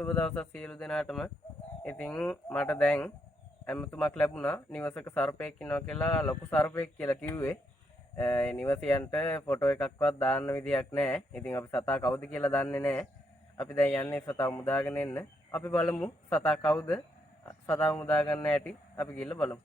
සුබ දවසක් සියලු දෙනාටම. ඉතින් මට දැන් ඇමතුමක් ලැබුණා නිවසක සර්පෙක් ඉන්නවා කියලා ලොකු සර්පෙක් කියලා කිව්වේ. ඒ නිවසියන්ට ෆොටෝ එකක්වත් දාන්න විදියක් නැහැ. ඉතින් අපි සතා කවුද කියලා දන්නේ නැහැ. අපි දැන් යන්නේ සතාව මුදාගෙන එන්න. අපි බලමු සතා කවුද? සතාව මුදා ගන්න ඇති අපි ගිහලා බලමු.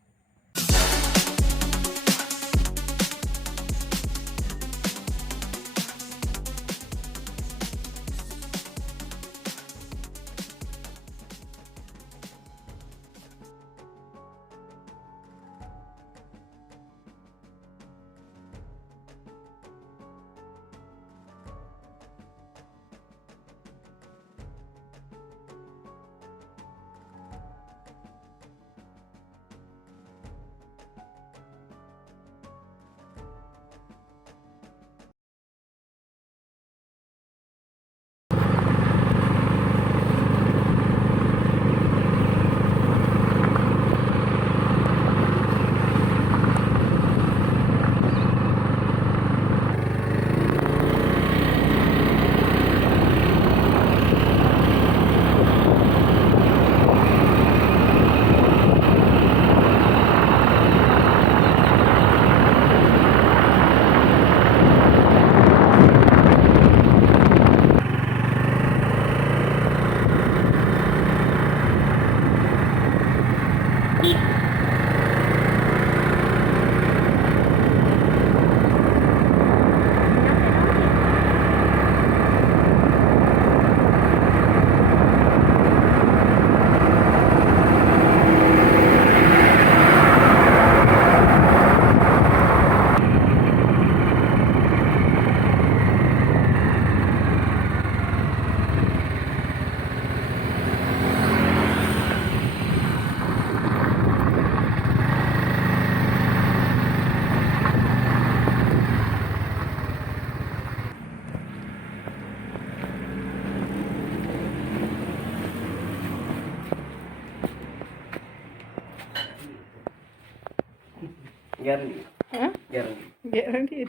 Guarantee.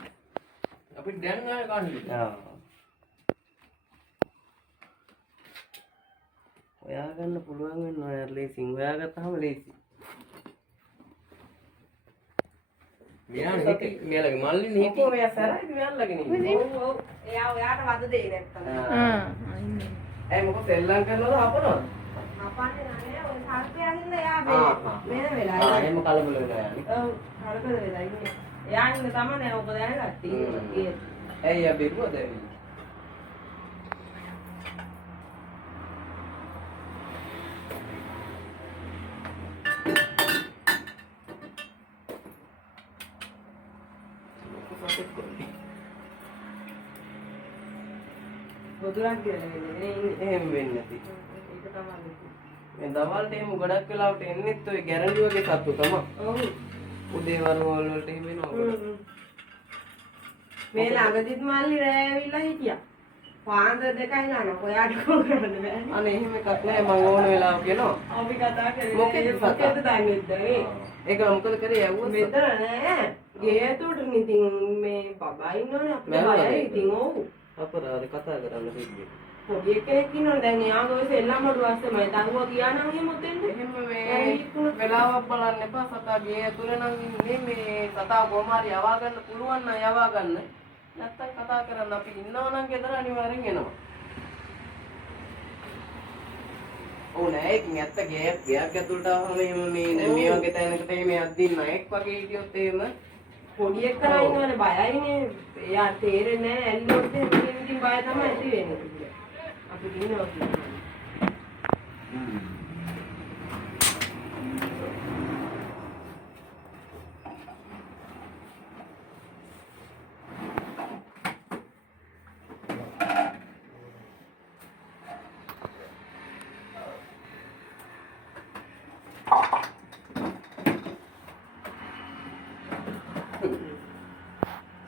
Tapi dan nggak kan? Ya. හොයාගන්න පුළුවන් වෙනවා යාර ලේසින්. හොයාගත්තාම ලේසි. මෙයාලගේ මල්ලි නේ. ඔක්කොම මෙයා සරයි මෙයාලගේ නේ. ඔව්. එයා ඔයාට වද දෙයි නැත්තම්. මොකද සෙල්ලම් කරනවද හපනවද? හපන්නේ නැහැ. ඔය සර්පය ඇහිල්ලා එයා වෙන වෙලා. එහෙම කලබල වෙලා යන්නේ. ඔව්. කලබල වෙලා ඉන්නේ. එයා ඉන්න තමයි ඔබ දැනගත්තී. ඇයි යා බිරුවද? බොදුරක් කියලා නෙමෙයි එහෙම වෙන්නේ නැති. ඒක තමයි. මේ දවල්ට එහෙම ගොඩක් වෙලාවට එන්නෙත් ඔය ගැරන්ටි වගේ සත්තු තමයි. ඔව්. උදේ වරුවල් වලට එහෙම එනවා. මේ ළඟදිත් මල්ලි රෑ ඇවිල්ලා හිටියා. පාන්දර 2යි නාන ඔයාට කෝ කරන්න බෑ. අනේ එහෙම එකක් නෑ මම ඕන වෙලාව කියනවා. අපි කතා කරේ මොකේද දන්නේ? ඒක මොකද කරේ යවුවා? මෙතන නෑ. ගේ ඇතුළට ඉතින් මේ බබා ඉන්නවනේ අපේ බයයි ඉතින් ඔව්. අපරාධ කතා කරන්න කිව්වේ. පොඩි එකෙක් ඉන්නවනේ දැන් එයාගේ ඔය සෙල්ලම් වල වාස්තමයි දරුවා ගියා නම් එහෙම ඔතෙන්ද? එහෙම මේ වෙලාවක් බලන්න එපා සතා ගේ ඇතුළේ නම් ඉන්නේ මේ සතා කොහොම හරි යවා ගන්න පුළුවන් නම් යවා ගන්න. නැත්තම් කතා කරන්න අපි ඉන්නව නම් ගෙදර අනිවාර්යෙන් එනවා. ඕ නෑ ඉතින් ඇත්ත ගෑක් ඇතුළට ආවම එහෙම මේ වගේ තැනකට මේ අද්දින්න එක් වගේ හිටියොත් එහෙම පොඩි එක්කලා ඉන්නවනේ බයයිනේ. එයා තේරෙන්නේ නැහැ ඇල්ලුවොත් ඉතින් බය තමයි ඇති වෙන්නේ. අපි දිනනවා කියන්නේ.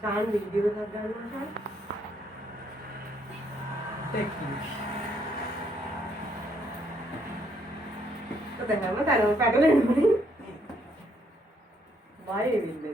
Saan video nagano siya? Technique. Kata mo tayo pagalen mo rin. Bye video.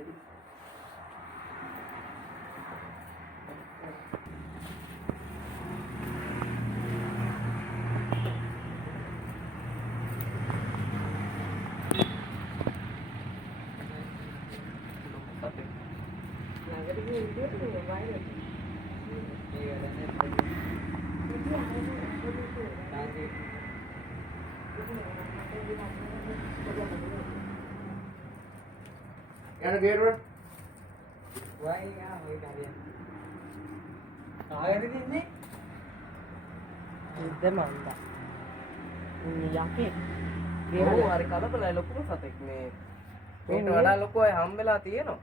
යන ගේරුවට වයි යා ඔය කාරිය. කාගෙද ඉන්නේ? ඉද්ද මන්ද. යකේ. ඕ හරි කලබලයි ලොකුම සතෙක් මේ. මේට වඩා ලොකු අය හම්බෙලා තියෙනවා.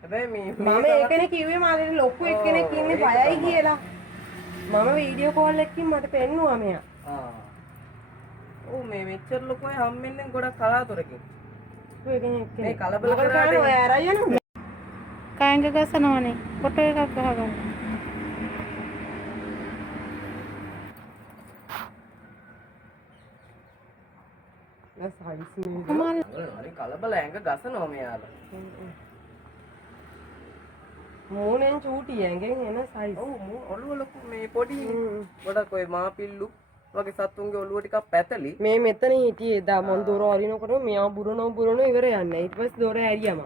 හැබැයි මේ මම ඒකනේ කිව්වේ මාළේ ලොකු එක්කෙනෙක් ඉන්නේ බයයි කියලා. මම වීඩියෝ කෝල් එකකින් මට පෙන්නුවා මෙයා. ඔව් මේ මෙච්චර ලොකු අය හම්බෙන්නේ ගොඩක් කලාතුරකින්. මේ කලබල කරාට ඔය ආරයි යනවා. කාංග ගසනවනේ ෆොටෝ එකක් ගහගන්න. සයිස් නේ. කමල් හරි කලබල ඇඟ ගසනවා මෙයාලා. මූණෙන් චූටි ඇඟෙන් එන සයිස්. ඔව් ඔළුව ලොකු මේ පොඩි ගොඩක් ඔය මාපිල්ලු වගේ සත්තුන්ගේ ඔළුව ටිකක් පැතලි. මේ මෙතන හිටියේ දා මන් දොර අරිනකොට මෙයා බුරන ඉවර යන්නේ. ඊට පස්සේ දොර ඇරියම.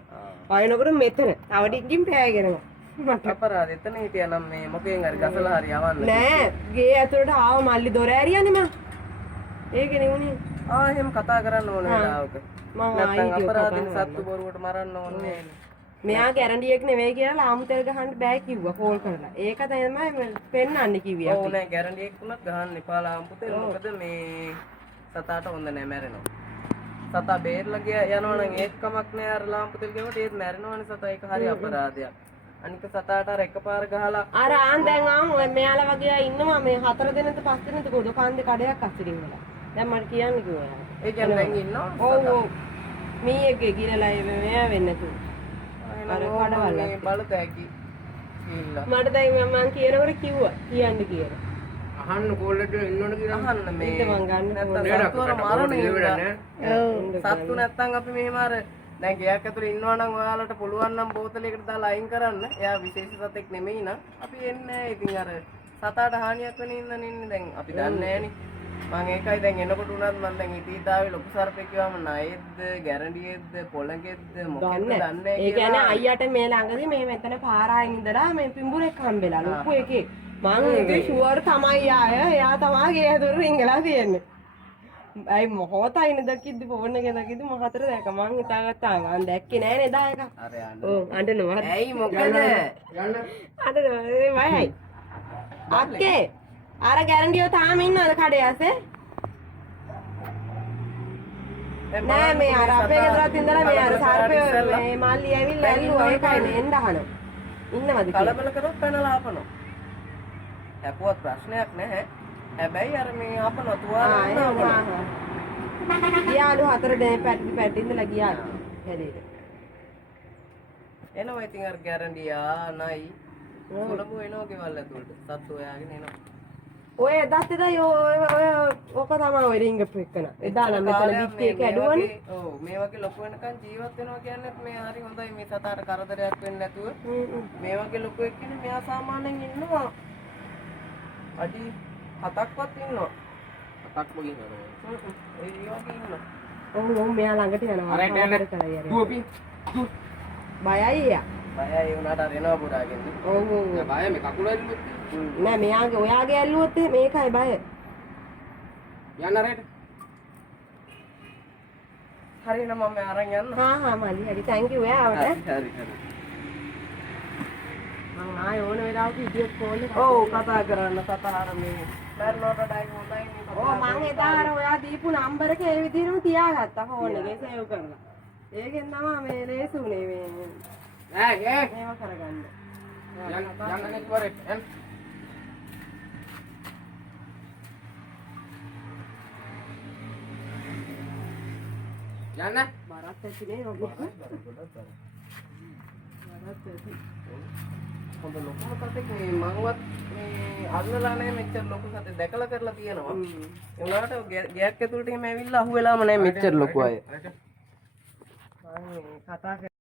වයින්කොට මෙතන තව ටිකකින් පෑගෙනවා. මට අපරාධ එතන හිටියා නම් මේ මොකෙන් හරි ගසලා හරි යවන්න. නෑ ගේ ඇතුළට ආව මල්ලි දොර ඇරියන්නේ මං. ඒකනේ උනේ. එහෙම කතා කරන්න ඕන වෙලාවක. මම නැත්නම් අපරාධින් සත්තු බොරුවට මරන්න ඕනේ නෑ. මෙයා ගැරන්ඩියෙක් නෙවෙයි කියලා ලාමු තෙල් ගහන්න බෑ කිව්වා කෝල් කරලා. ඒක තමයි පෙන්නන්නේ කිව්වේ. ඔව් නෑ ගැරන්ඩියෙක් වුණත් ගහන්න එපා ලාම්පු තෙල්. මොකද මේ සතාට හොඳ නෑ මැරෙනවා. සතා බේරලා යනවා නම් ඒත් කමක් නෑ අර ලාම්පු තෙල් ගෙවට ඒත් මැරෙනවනේ සතා. ඒක හරි අපරාධයක්. අනික සතාට අර එකපාර ගහලා අර දැන් ඔය මෙයාලා වගේ අය ඉන්නවා මේ 4 දෙනෙක්ද 5 දෙනෙක්ද ගොඩ කාන්දේ කඩයක් අස්සිරින් වෙලා. දැන් මට කියන්න කිව්වා. ඒ කියන්නේ දැන් ඉන්නවා. ඔව් මීයේගේ ගිරලා මෙයා වෙන්නේ නැතු. අර කඩවල බලතැකි කියලා. මට දැන් මම කියනකොට කිව්වා කියන්න කියලා. අහන්න කෝල් එකට ඉන්නවද කියලා අහන්න මේ ඉතින් මං ගන්න සත්තුවර මරණේ. සත්තු නැත්තම් අපි මෙහෙම අර දැන් ගයක් ඇතුලේ ඉන්නවා නම් ඔයාලට පුළුවන් නම් බෝතලයකට දාලා අයින් කරන්න. එයා විශේෂ සතෙක් නෙමෙයි නම් අපි එන්නේ නැහැ. ඉතින් අර සතාට හානියක් වෙන ඉන්නේ දැන් අපි දන්නේ නැහනේ. මම ඒකයි දැන් එනකොට උනත් මම දැන් ඉතිතාවේ ලොකු සර්පෙක් කියවම නයෙද්ද ගැරන්ඩියෙද්ද පොළඟෙද්ද මොකෙද්ද දන්නේ නැහැ. ඒ කියන්නේ අයියට මේ ළඟදී මේ මෙතන පාරායින් ඉඳලා මේ පිඹුරෙක් හම්බෙලා ලොකු එකේ. මං ඒකේ ෂුවර් තමයි ආය. එයා තමයි ගේ ඇතුළට රිංගලා තියෙන්නේ. අයි මොහොතයි නේද කිද්දි ෆෝන් එකේ දකිද්දි මම හතර දැක මං හිතාගත්තා මං දැක්කේ නෑ නේද ඒක. අර යන්න. ඔව් අඬනවා. ඇයි මොකද? යන්න. අඬනවා. ඒ වයයි. අක්කේ අර ගැරන්ඩියෝ තාම ඉන්නවද කඩේ ඇසේ? නෑ මේ අර අපේ ගෙදරත් ඉඳලා මේ අර සර්පේ මේ මල්ලි ඇවිල්ලා ඇල්ලුවා ඒකයි මේ එන්න අහන. ඉන්නවද කියලා? කලබල කරොත් පැනලා ආපනවා. හැපුවත් ප්‍රශ්නයක් නැහැ. හැබැයි අර මේ ආපනවා තුවාල ආපනවා. ගියාලු 4 දෙනෙක් පැටි ඉඳලා ගියාලු හැදේට. එනවා ඉතින් අර ගැරන්ඩියා නයි කොළඹ එනවා ගෙවල් ඇතුළට. සත්තු හොයාගෙන එනවා. ඔය එදාත් එදා ඔය ඔක තමයි ඔය රින්ගප් එක්කන. එදා නම් මෙතන විත්තිය කැඩුවනේ. ඔව් මේ වගේ ලොකු වෙනකන් ජීවත් වෙනවා කියන්නේ මේ හරි හොඳයි මේ සතාට කරදරයක් වෙන්නේ නැතුව. මේ වගේ ලොකු එක්කනේ මෙයා සාමාන්‍යයෙන් ඉන්නවා. අඩි 7ක්වත් ඉන්නවා. 7ක්ම ඉන්නවා. ඒ වගේ ඉන්නවා. ඔව් මෙයා ළඟට යනවා. අර දුවපි. බයයි එයා. බයයි උනාට අර එනවා පුරාගෙන. ඔව් ඔව්. බය මේ කකුල ඇල්ලුවොත් නෑ මෙයාගේ ඔයාගේ ඇල්ලුවොත් මේකයි බය. යන්න රේට. හරි නම මම අරන් යන්න. හා මල්ලි හරි thank you එයාට. හරි හරි. මම ආයෙ ඕන වෙලාවක වීඩියෝ කෝල් එක ඔව් කතා කරන්න සතහර මේ බැලනොට ඩයි හොඳයි නේ. ඔව් මම එදා අර ඔයා දීපු නම්බර එක ඒ විදිහටම තියාගත්තා ෆෝන් එකේ සේව් කරලා. ඒකෙන් තමයි මේ ලේසුනේ මේ ඈ මේව කරගන්න. යන්න නෙක්වරේ එන් යන්න බරත් ඇතිනේ ඔබ. හොඳ ලොකුම සතෙක් මේ මංවත් මේ අල්ලලා නැහැ මෙච්චර ලොකු සතෙක් දැකලා කරලා තියෙනවා. ඒ උනාට ගෑක් ඇතුළට එහෙම ඇවිල්ලා අහුවෙලාම නැහැ මෙච්චර ලොකු අය. මම කතා